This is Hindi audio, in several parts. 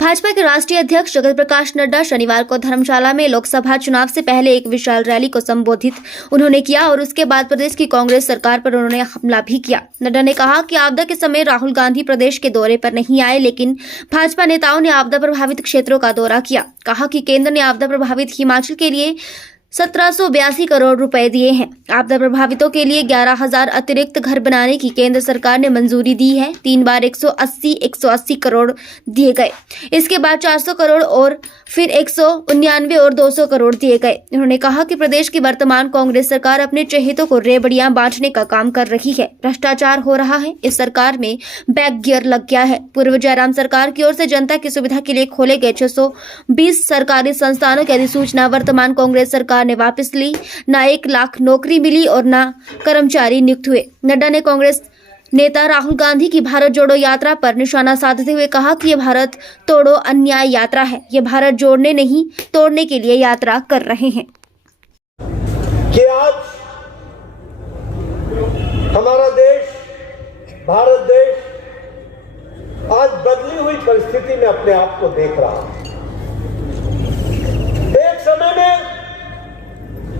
भाजपा के राष्ट्रीय अध्यक्ष जगत प्रकाश नड्डा शनिवार को धर्मशाला में लोकसभा चुनाव से पहले एक विशाल रैली को संबोधित उन्होंने किया और उसके बाद प्रदेश की कांग्रेस सरकार पर उन्होंने हमला भी किया। नड्डा ने कहा कि आपदा के समय राहुल गांधी प्रदेश के दौरे पर नहीं आए, लेकिन भाजपा नेताओं ने आपदा प्रभावित क्षेत्रों का दौरा किया। कहा कि केंद्र ने आपदा प्रभावित हिमाचल के लिए 1782 करोड़ रुपए दिए हैं। आपदा प्रभावितों के लिए 11,000 अतिरिक्त घर बनाने की केंद्र सरकार ने मंजूरी दी है। 3 बार 180 करोड़ दिए गए। इसके बाद 400 करोड़ और फिर 199 और 200 करोड़ दिए गए। उन्होंने कहा कि प्रदेश की वर्तमान कांग्रेस सरकार अपने चहेतों को रेबड़ियां बांटने का काम कर रही है। भ्रष्टाचार हो रहा है। इस सरकार में बैक गियर लग गया है। पूर्व जयराम सरकार की ओर से जनता की सुविधा के लिए खोले गए 620 सरकारी संस्थानों की अधिसूचना वर्तमान कांग्रेस सरकार ने वापस ली। ना 1 लाख नौकरी मिली और ना कर्मचारी नियुक्त हुए। नड्डा ने कांग्रेस नेता राहुल गांधी की भारत जोड़ो यात्रा पर निशाना साधते हुए कहा कि ये भारत तोड़ो अन्याय यात्रा है। ये भारत जोड़ने नहीं तोड़ने के लिए यात्रा कर रहे हैं। कि आज हमारा देश, भारत देश आज बदली हुई परिस्थिति में अपने आप को देख रहा है। एक समय में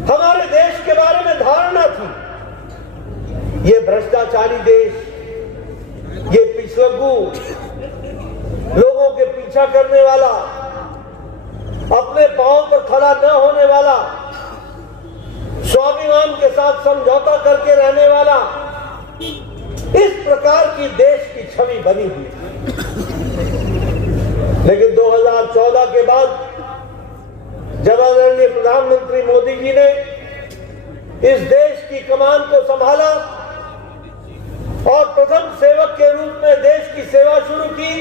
हमारे देश के बारे में धारणा थी, ये भ्रष्टाचारी देश, ये पिछलग्गू, लोगों के पीछा करने वाला, अपने पांव पर खड़ा न होने वाला, स्वाभिमान के साथ समझौता करके रहने वाला, इस प्रकार की देश की छवि बनी हुई थी। लेकिन 2014 के बाद जब आदरणीय प्रधानमंत्री मोदी जी ने इस देश की कमान को संभाला और प्रथम सेवक के रूप में देश की सेवा शुरू की,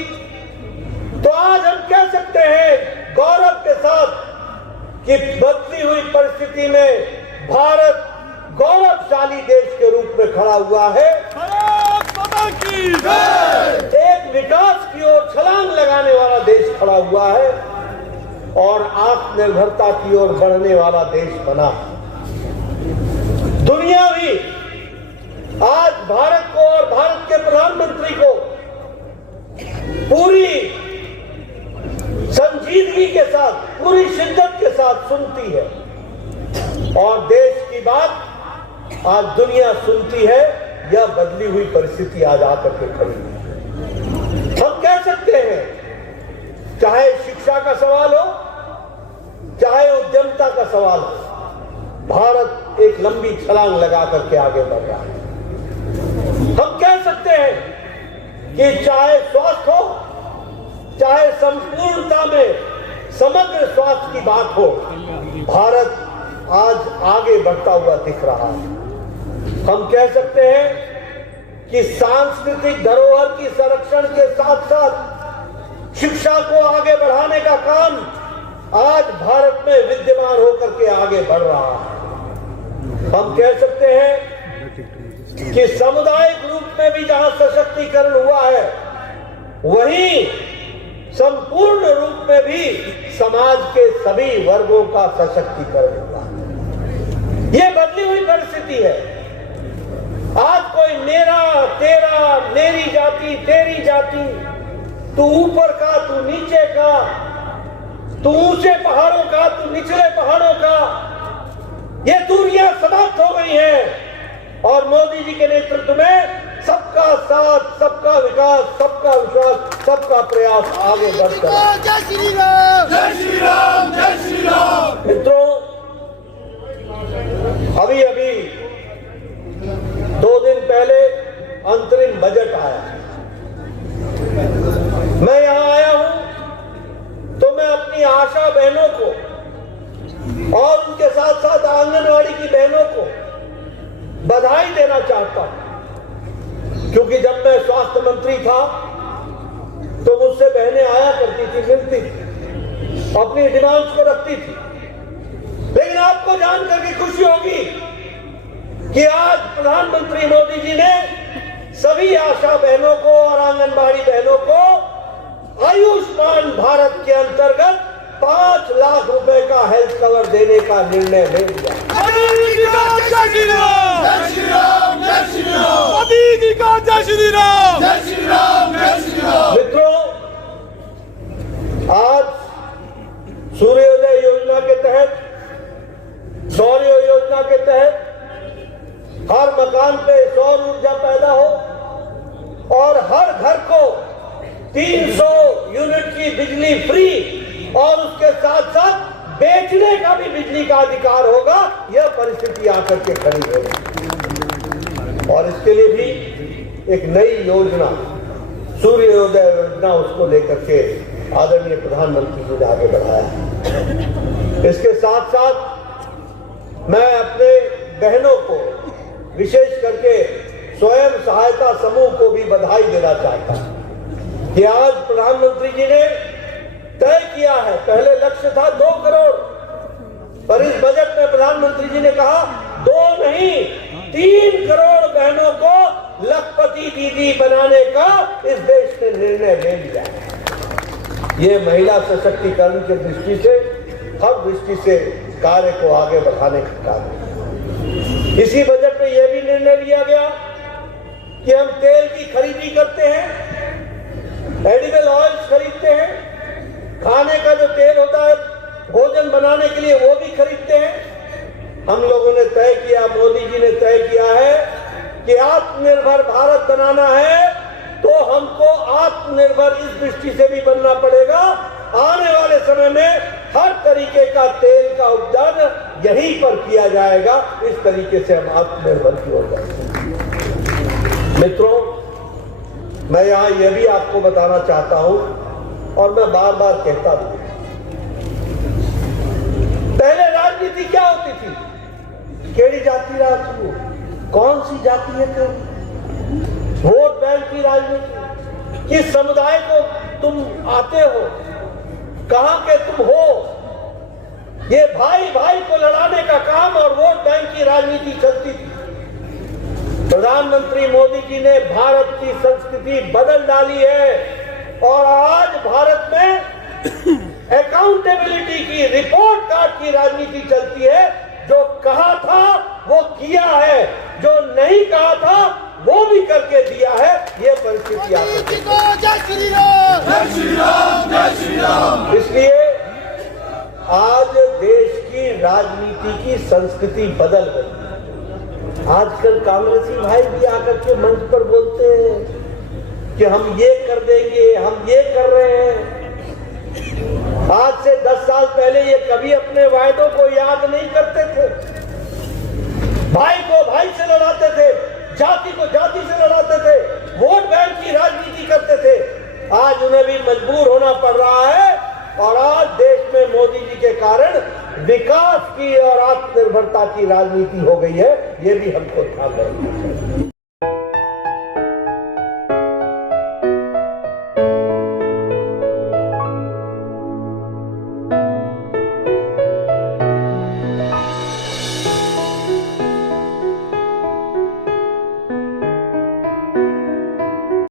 तो आज हम कह सकते हैं गौरव के साथ कि बदली हुई परिस्थिति में भारत गौरवशाली देश के रूप में खड़ा हुआ है। एक विकास की ओर छलांग लगाने वाला देश खड़ा हुआ है और आत्मनिर्भरता की ओर बढ़ने वाला देश बना। दुनिया भी आज भारत को और भारत के प्रधानमंत्री को पूरी संजीदगी के साथ, पूरी शिद्दत के साथ सुनती है और देश की बात आज दुनिया सुनती है। यह बदली हुई परिस्थिति आज आकर के खड़ी है। हम कह सकते हैं, चाहे शिक्षा का सवाल हो, चाहे उद्यमता का सवाल हो, भारत एक लंबी छलांग लगा करके आगे बढ़ रहा है। हम कह सकते हैं कि चाहे स्वास्थ्य हो, चाहे संपूर्णता में समग्र स्वास्थ्य की बात हो, भारत आज आगे बढ़ता हुआ दिख रहा है। हम कह सकते हैं कि सांस्कृतिक धरोहर की संरक्षण के साथ साथ शिक्षा को आगे बढ़ाने का काम आज भारत में विद्यमान होकर के आगे बढ़ रहा है। हम कह सकते हैं कि सामुदायिक रूप में भी जहां सशक्तिकरण हुआ है, वहीं संपूर्ण रूप में भी समाज के सभी वर्गों का सशक्तिकरण हुआ है। ये बदली हुई परिस्थिति है। आज कोई मेरा, तेरा, मेरी जाति, तेरी जाति, तू ऊपर का, तू नीचे का, तू ऊंचे पहाड़ों का, तू निचले पहाड़ों का, ये दूरियां समाप्त हो गई हैं और मोदी जी के नेतृत्व में सबका साथ, सबका विकास, सबका विश्वास, सबका प्रयास आगे बढ़ता है। जय श्री राम, जय श्री राम, जय श्री राम। मित्रों, अभी 2 दिन पहले अंतरिम बजट आया। मैं यहां आया हूं तो मैं अपनी आशा बहनों को और उनके साथ साथ आंगनवाड़ी की बहनों को बधाई देना चाहता हूं, क्योंकि जब मैं स्वास्थ्य मंत्री था तो मुझसे बहनें आया करती थी, मिलती थी, अपनी डिमांड्स को रखती थी। लेकिन आपको जानकर के खुशी होगी कि आज प्रधानमंत्री मोदी जी ने सभी आशा बहनों को और आंगनबाड़ी बहनों को आयुष्मान भारत के अंतर्गत 5 लाख रुपए का हेल्थ कवर देने का निर्णय ले लिया। मोदी जी का जय श्री राम, जय श्री राम, जय श्री राम। मोदी जी का जय श्री राम, जय श्री राम, जय श्री राम। मित्रों, बेचने का भी बिजली का अधिकार होगा, यह परिस्थिति आकर के खड़ी है। और इसके लिए भी एक नई योजना, सूर्योदय योजना, उसको लेकर के आदरणीय प्रधानमंत्री जी ने आगे बढ़ाया। इसके साथ साथ मैं अपने बहनों को, विशेष करके स्वयं सहायता समूह को भी बधाई देना चाहता हूं कि आज प्रधानमंत्री जी ने तय किया है, पहले लक्ष्य था 2 करोड़, पर इस बजट में प्रधानमंत्री जी ने कहा 2 नहीं 3 करोड़ बहनों को लखपति दीदी बनाने का इस देश ने निर्णय ले लिया है। ये महिला सशक्तिकरण की दृष्टि से, हर दृष्टि से कार्य को आगे बढ़ाने का कार्य। इसी बजट में यह भी निर्णय लिया गया कि हम तेल की खरीदी करते हैं, एडिबल ऑयल खरीदते हैं, खाने का जो तेल होता है भोजन बनाने के लिए वो भी खरीदते हैं। हम लोगों ने तय किया, मोदी जी ने तय किया है कि आत्मनिर्भर भारत बनाना है तो हमको आत्मनिर्भर इस दृष्टि से भी बनना पड़ेगा, आने वाले समय में हर तरीके का तेल का उपदान यहीं पर किया जाएगा। इस तरीके से हम आत्मनिर्भर की ओर बढ़ेंगे। मित्रों, मैं यहां यह भी आपको बताना चाहता हूं और मैं बार बार कहता हूं, पहले राजनीति क्या होती थी? केड़ी जाति राजनीति, कौन सी जाति है तेरी, वोट बैंक की राजनीति, किस समुदाय को तुम आते हो, कहां के तुम हो, ये भाई भाई को लड़ाने का काम और वोट बैंक की राजनीति चलती थी। प्रधानमंत्री मोदी जी ने भारत की संस्कृति बदल डाली है और आज भारत में अकाउंटेबिलिटी की, रिपोर्ट कार्ड की राजनीति चलती है। जो कहा था वो किया है, जो नहीं कहा था वो भी करके दिया है। ये परिस्थिति इसलिए आज देश की राजनीति की संस्कृति बदल गई। आजकल कांग्रेसी भाई भी आकर के मंच पर बोलते हैं कि हम ये कर देंगे, हम ये कर रहे हैं। आज से 10 साल पहले ये कभी अपने वायदों को याद नहीं करते थे। भाई को भाई से लड़ाते थे, जाति को जाति से लड़ाते थे, वोट बैंक की राजनीति करते थे। आज उन्हें भी मजबूर होना पड़ रहा है और आज देश में मोदी जी के कारण विकास की और आत्मनिर्भरता की राजनीति हो गई है। ये भी हमको ध्यान रखना चाहिए।